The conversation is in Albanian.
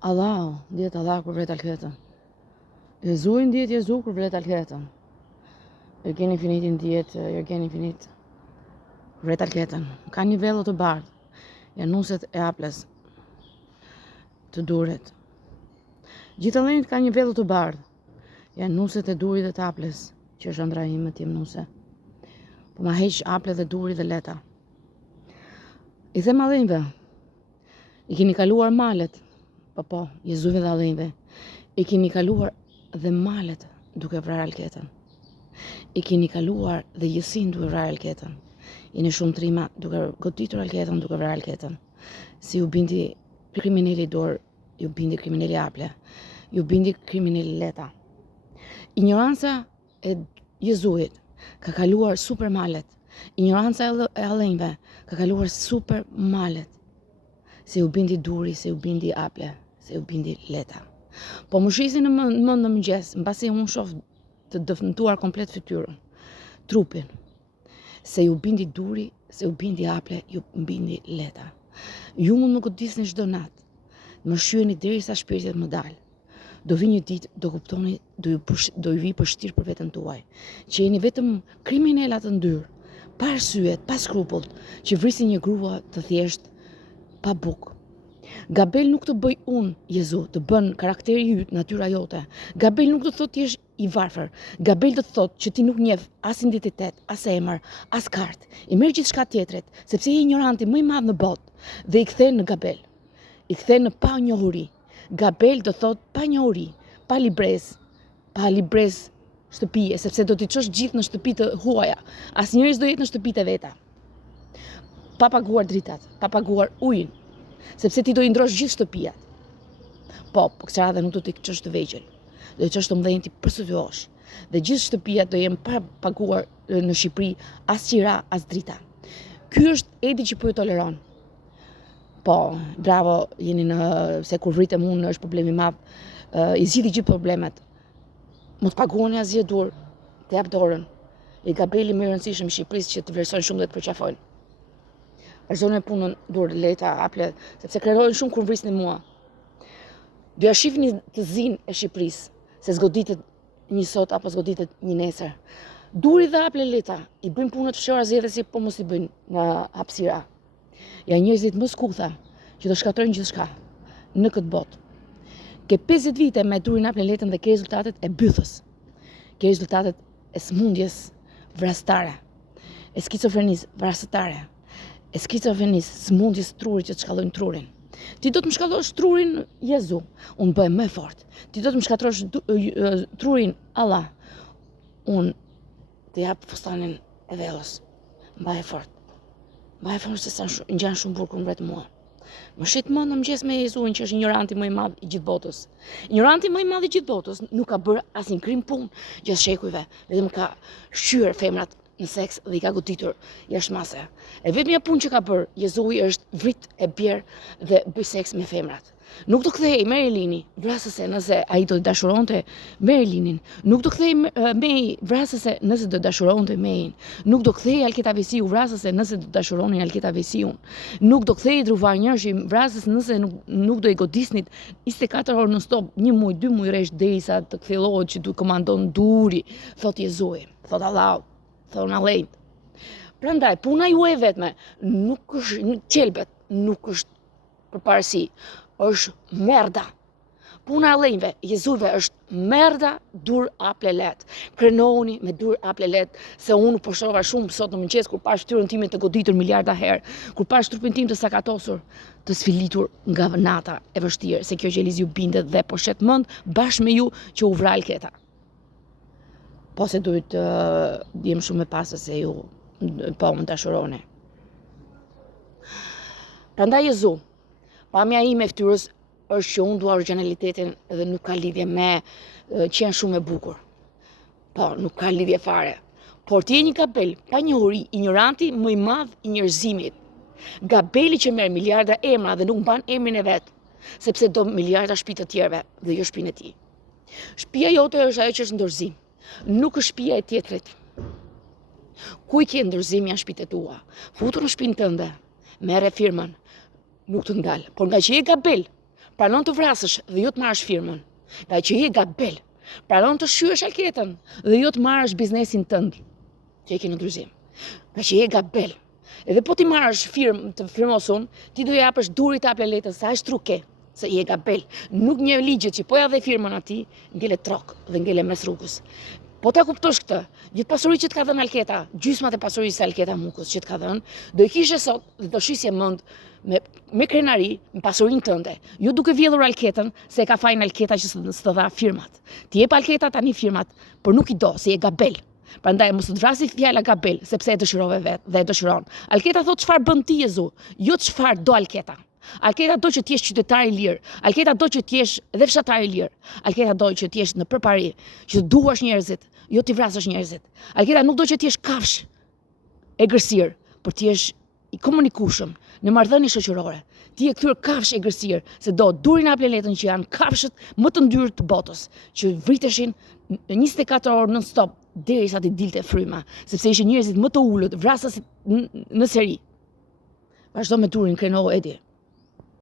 Allahu, ndjet Allah kur vret alketën. Jezu ndjet Jezu kur vret alketën. Ergen infinitin ndjet Ergen infinit. Vret alketën. Ka një vello të bardhë. Januset e aples të durit. Gjithë lënit ka një vello të bardhë. Januset e durit dhe të aples, që është ëndra ime ti nuse. Po ma heq aple dhe duri dhe leta. I them allinjve, i keni kaluar malet, po, Jezuve dhe allinjve, i keni kaluar dhe malet duke vrarë alketën. I keni kaluar dhe jësin duke vrarë alketën. Jeni shumë trima duke goditur alketën, duke vrarë alketën. Si ju bindi kriminali dorë, ju bindi kriminali aple, ju bindi kriminali leta. Ignoranca e Jezuit ka kaluar super malet. Ignoranca e allinjve ka kaluar super malet. Se ju bindi duri, se ju bindi aple, se ju bindi leta. Po më shisi në mend në mëngjes, mbasi unë shoh të dëfntuar komplet fytyrën, trupin. Se ju bindi duri, se ju bindi aple, ju bindi leta. Ju mund më godisni çdo natë, më shyeni derisa shpirtit më dalë. Do vi një ditë, do kuptoni, do ju vi përshtir për veten tuaj, që jeni vetëm kriminela të ndyrë, pa arsyet, pa skrupull, që vrisin një grua të thjesht, pa bukë. Gabel nuk të bëj unë, Jezu, të bën karakteri yt, natyra jote. Gabel nuk të thot ti je i varfër. Gabel do të thot që ti nuk njeh as identitet, as emër, as kartë. I merr gjithçka tjetrit, sepse je ignoranti më i madh në botë dhe i kthen në Gabel. I kthen në pa njohuri. Gabel do thot pa njohuri, pa librez shtëpie, sepse do t'i çosh gjithë në shtëpi të huaja. Asnjëri s'do jetë në shtëpitë e veta. Pa paguar dritat, pa paguar ujin, sepse ti do i ndrosh gjithë shtëpijat. Po kësaj radhe nuk do t'i çosh të vegjël. Do i çosh të mëdhenj ti përsëdyosh. Dhe gjithë shtëpijat do jenë pa paguar në Shqipëri as qira, as drita. Ky është Edi që po ju toleron. Po, bravo, jeni se kur vritem unë është problemi madh. I zgjidhi gjithë problemet. Mos paguani asgjë dur, të jap dorën. I Gabeli më i rëndësishëm i Shqipërisë që të vlerësojnë shumë dhe të përqafojnë. Vazhdoni punën dur, leta, aple, sepse kërkojnë shumë kur vrisni mua. Do ja shihni të zinë e Shqipërisë, se zgoditet një sot apo zgoditet një nesër. Duri dhe aple leta i bëjnë punët fshora zgjedhësi, po mos i bëjnë në hapësira. Ja njerëzit më skutha që do shkatrojnë gjithçka në këtë botë. Ke 50 vite me durin aple letën dhe ke rezultatet e bythës. Ke rezultatet e smundjes vrastare, e skizofrenisë vrastare, e skizofrenisë smundjes trurit që të shkallojnë trurin. Ti do të më shkallosh trurin Jezu, unë bëhem më fort. Ti do të më shkatrosh trurin Allah, unë të jap fustanin e vellës. Mbaj fort. Mbaj fort se sa ngjan shumë burr kur mbret mua. Më shit më në mëngjes me Jezuin që është ignoranti më i madh i gjithë botës. Ignoranti më i madh i gjithë botës nuk ka bërë asnjë krim punë gjatë shekujve, vetëm ka shyer femrat në seks dhe i ka goditur jashtëmase. E vetmja punë që ka bërë Jezui është vrit e bjerë dhe bëj seks me femrat. Nuk do kthehej Merilini vrasëse nëse ai do të dashuronte Merilinin. Nuk do kthehej Mei vrasëse nëse do të dashuronte Mein. Nuk do kthehej Alketa Vesiu vrasëse nëse do të dashuronin Alketa Vesiun. Nuk do kthehej Druvar Njërshi vrasës nëse nuk do i godisnit 24 orë në stop, 1 muaj, 2 muaj rresht derisa të kthjellohet që du komandon duri, thot Jezui, thot Allahu, thon Allejt. Prandaj puna juaj vetme nuk është në qelbet, nuk është përparësi, është merda. Puna e Allejve, Jezuve është merda dur aple let. Krenohuni me dur aple let, se unë po shoha shumë sot në mëngjes kur pash fytyrën time të goditur miliarda herë, kur pash trupin tim të sakatosur, të sfilitur nga nata e vështirë, se kjo gjeliz ju bindet dhe po shet mend bashkë me ju që u vra Alketa. Po se duhet jem shumë e pasë se ju po më dashuroni. Prandaj Jezu, pamja ime e fytyrës është që unë dua originalitetin dhe nuk ka lidhje me qenë shumë e bukur. Po, nuk ka lidhje fare. Por ti je një Gabel, pa njohuri, ignoranti më i madh i njerëzimit. Gabeli që merr miliarda emra dhe nuk mban emrin e vet, sepse do miliarda shtëpi të tjerëve dhe jo shtëpinë e tij. Shtëpia jote është ajo që është në dorëzim, nuk është shtëpia e tjetrit. Ku i ke në dorëzim janë shtëpitë tua. Futur në shtëpinë tënde, merre firmën, nuk të ndal. Por nga që je Gabel, pranon të vrasësh dhe jo të marrësh firmën. Nga që je gabel, pranon të shyesh Alketën dhe jo të marrësh biznesin tënd, që e ke në ndryshim. Nga që je gabel. Edhe po ti marrësh firmë të firmosun, ti do japësh durit të apleletës, sa është truke, se je gabel. Nuk një ligjet që po ja dhe firmën ati, ngele trok dhe ngele mes rrugës. Po ta kuptosh këtë, gjithë pasuri që të ka dhënë Alketa, gjysmat e pasurisë e Alketa Mukës që të ka dhënë, do i kishe sot dhe do shisje mend me krenari në pasurinë tënde. Jo duke vjedhur Alketën se e ka fajin Alketa që s'të dha firmat. Ti jep Alketa tani firmat, por nuk i do, se je gabel. Prandaj mos të vrasi fjala gabel, sepse e dëshirove vetë dhe e dëshiron. Alketa thot çfarë bën ti Jezu, jo çfarë do Alketa. Alketa do që t'jesh qytetar i lirë, Alketa do që t'jesh edhe fshatar i lirë, Alketa do që t'jesh në përpari, që të duash njerëzit, jo t'i vrasësh njerëzit. Alketa nuk do që t'jesh kafsh e gërsirë, por t'jesh i komunikueshëm në marrëdhënie shoqërore. Ti e kthyr kafsh e gërsirë, se do durin e apleletën që janë kafshët më të ndyrë të botës, që vriteshin 24 orë non stop derisa t'i dilte fryma, sepse ishin njerëzit më të ulët, vrasës në seri. Vazhdo me turin, krenohu Edi.